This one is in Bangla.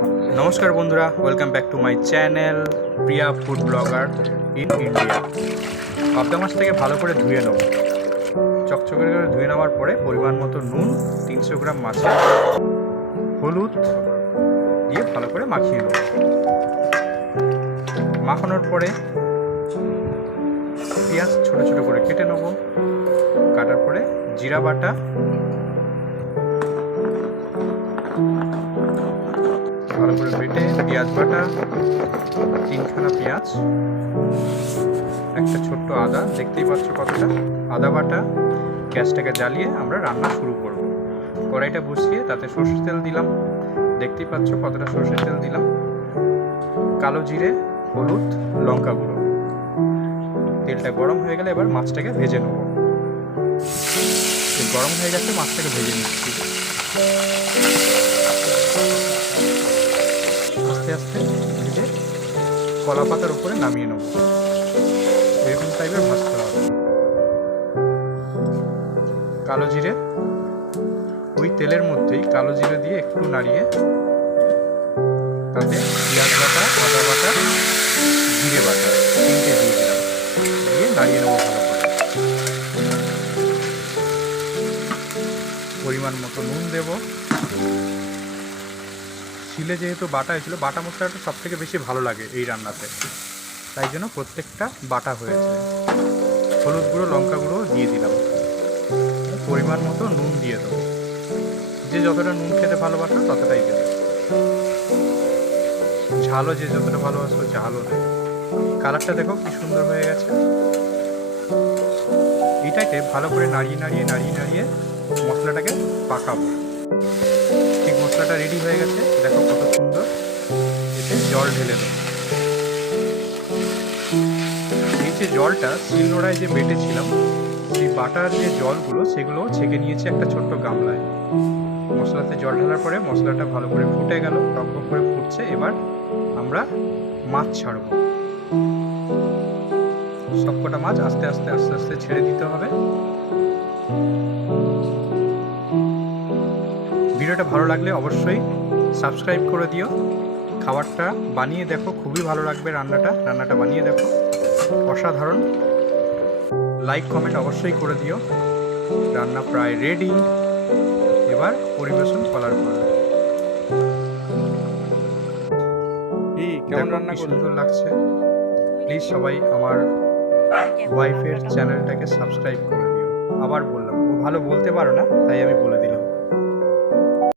নমস্কার বন্ধুরা, welcome back to my channel Priya food blogger in India. পাবদা মাছটাকে ভালো করে ধুয়ে নেব। চকচকে করে ধুয়ে নেওয়ার পরে পরিমাণ মতো নুন, 300 গ্রাম মাছে হলুদ দিয়ে ভালো করে মাখিয়ে নেব। মাখানোর পরে পেঁয়াজ ছোট ছোট করে কেটে নেব। কাটার পরে জিরা বাটা, ভালো করে বেটে পেঁয়াজ বাটা, 3খানা পেঁয়াজ, একটা ছোট্ট আদা, দেখতেই পাচ্ছ কতটা আদা বাটা। গ্যাসটাকে জ্বালিয়ে আমরা রান্না শুরু করব। কড়াইটা বসিয়ে তাতে সরষের তেল দিলাম, দেখতেই পাচ্ছ কতটা সরষের তেল দিলাম। কালো জিরে, হলুদ, লঙ্কা গুঁড়ো। তেলটা গরম হয়ে গেলে এবার মাছটাকে ভেজে নেব। গরম হয়ে গেছে, মাছটাকে ভেজে নিচ্ছি। আস্তে আস্তে ভেজে কলা পাতার উপরে নামিয়ে নেব। এরকম টাইপের ভাজতে হবে। কালো জিরে, ওই তেলের মধ্যেই কালো জিরে দিয়ে একটু নাড়িয়ে তাতে পেঁয়াজ বাটা, আদা বাটা, জিরে বাটা 3টে দিয়ে দিলাম, দিয়ে নাড়িয়ে নেবো ভালো করে। পরিমাণ মতো নুন দেব। শিলে যেহেতু বাটা হয়েছিল, বাটা মশলাটা সব থেকে বেশি ভালো লাগে এই রান্নাতে, তাই জন্য প্রত্যেকটা বাটা হয়েছে। হলুদ গুঁড়ো, লঙ্কা গুঁড়ো দিয়ে দিলাম। পরিমাণ মতো নুন দিয়ে দেবো। যে যতটা নুন খেতে ভালোবাসো ততটাই দেবে। ঝালও যে যতটা ভালোবাসো ঝালও দেবে। কালারটা দেখো কি সুন্দর হয়ে গেছে। এইটাকে ভালো করে নাড়িয়ে নাড়িয়ে নাড়িয়ে নাড়িয়ে মশলাটাকে পাকাবো। ঠিক মশলাটা রেডি হয়ে গেছে, দেখো কত সুন্দর। এতে জল ঢেলে দেবো। এই যে জলটা শিলনোড়ায় যে বেটেছিলাম, সেই বাটার যে জলগুলো সেগুলো ছেঁকে নিয়েছি একটা ছোট্ট গামলায়। মশলাতে জল ঢালার পরে মশলাটা ভালো করে ফুটে গেল, টকবক করে ফুটছে। এবার আমরা মাছ ছাড়ব। সবকটা মাছ আস্তে আস্তে আস্তে আস্তে ছেড়ে দিতে হবে। ভিডিওটা ভালো লাগলে অবশ্যই সাবস্ক্রাইব করে দিও। খাবারটা বানিয়ে দেখো, খুবই ভালো লাগবে। রান্নাটা বানিয়ে দেখো, অসাধারণ। লাইক কমেন্ট অবশ্যই করে দিও। রান্না প্রায় রেডি। এবার পরিবেশন করার পর কেমন রান্না সুন্দর লাগছে। প্লিজ সবাই আমার ওয়াইফের চ্যানেলটাকে সাবস্ক্রাইব করে দিও। আবার বললাম, ও ভালো বলতে পারো না, তাই আমি বলে দিই।